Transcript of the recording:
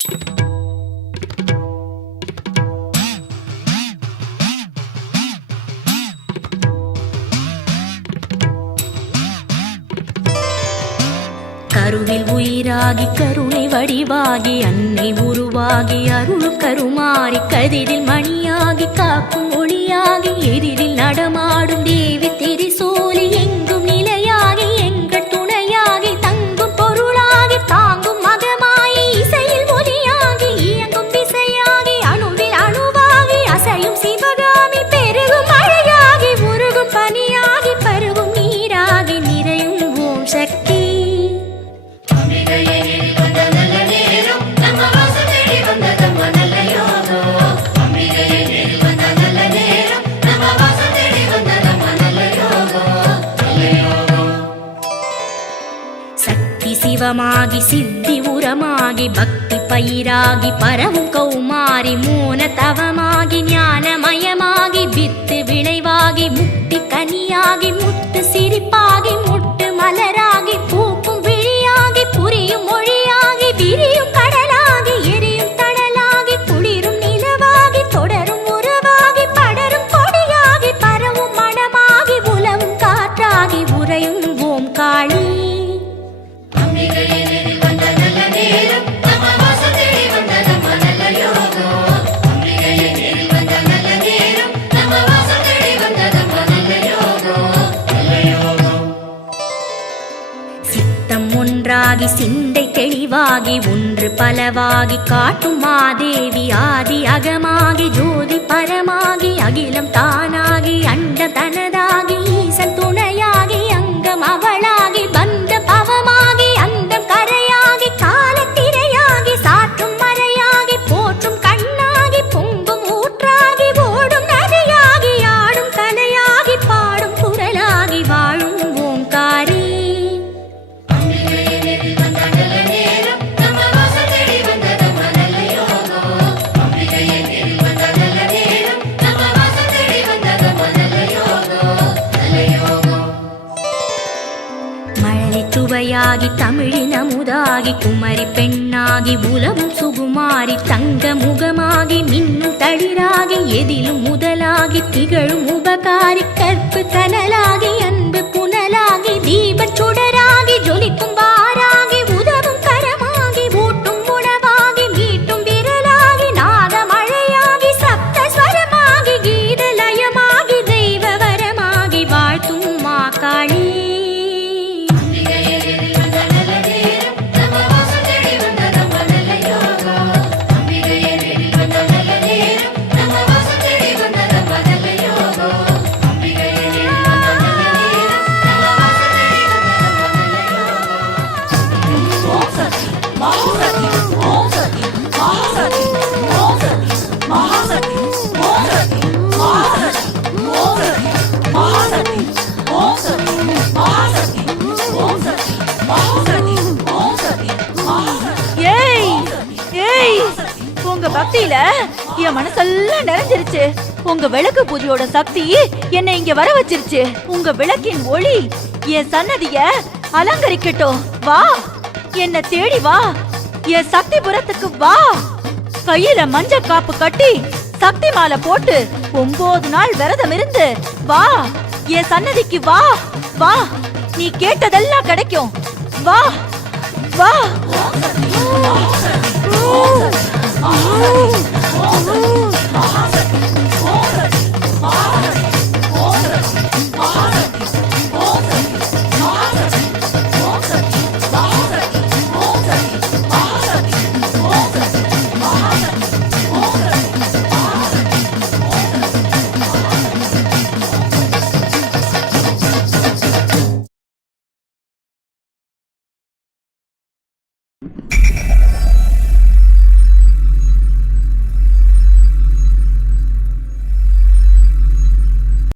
கருவில் உயிராகி கருணை வடிவாகி அன்னை உருவாகி அருள் கருமாறி கதிரில் மணியாகி காக்கும் ஒளியாகி எதிரில் நடமாடும் தேவி திரிசூலி எங்கும் நிலையாகி எங்கள் துணையாகி தங்கும் பொருளாகி தாங்கும் மகமாயி இசையில் ஒலியாகி இயங்கும் விசையாகி அணுவில் அணுவாகி அசையும் சிவகாமி பெருகும் மழையாகி உருகும் பனியாகி பருகும் நீராகி நிறையும் ஓம் சக்தி. சிவமாகி சித்தி உரமாகி பக்தி பயிராகி பரவும் கௌமாரி மூன தவமாகி ஞானமயமாகி வித்து விளைவாகி முக்தி கனியாகி முத்து சிரிப்பாகி முட்டு மலராகி பூக்கும் விழியாகி புரியும் மொழியாகி விரியும் கடலாகி எரியும் தடலாகி குளிரும் நிலவாகி தொடரும் உறவாகி படரும் கொடியாகி பரவும் மனமாகி உலவும் காற்றாகி உறையும் ஓம் காளி. ஒன்றாகி சிந்தை தெளிவாகி ஒன்று பலவாகி காட்டும் மாதேவி ஆதி அகமாகி ஜோதி பரமாகி அகிலம் தானாகி அண்ட தனதாகி ஈசன் துணையாகி அங்கம் அவளாகி பந்த பவமாகி அந்தம் கரையாகி காலத்திரையாகி சாற்றும் மறையாகி போற்றும் கண்ணாகி பொங்கும் ஊற்றாகி ஓடும் நதியாகி ஆடும் கலையாகி பாடும் குரலாகி வாழும் ஓங்காரி. சுவையாகி தமிழின் அமுதாகி குமரி பெண்ணாகி உலவும் சுகுமாரி தங்க முகமாகி மின்னும் தளிராகி எதிலும் முதலாகி திகழும் உபகாரி கற்பு கனலாகி அன்பு புனலாகி தீபச் சுடராகி ஜொலிக்கும் வாராகி உதவும் கரமாகி ஊட்டும் உணவாகி மீட்டும் விரலாகி நாத மழையாகி சப்த ஸ்வரமாகி கீத லயமாகி தெய்வ வரமாகி வாழ்த்தும் மாகாளி. உங்க பக்தியில என் மனசெல்லாம் நிறைஞ்சிருச்சு. உங்க விளக்கு பூஜையோட சக்தி என்னை இங்க வர வச்சிருச்சு. உங்க விளக்கின் ஒளி என் சன்னதிய அலங்கரிக்கட்டும். வா, என்ன தேடி வா, என் சக்திபுரத்துக்கு வா. கையில மஞ்ச காப்பு கட்டி சக்தி மாலை போட்டு 9 நாள் விரதம் இருந்து வா, என் சன்னதிக்கு வா. வா, நீ கேட்டதெல்லாம் கிடைக்கும். வா வா. Oh,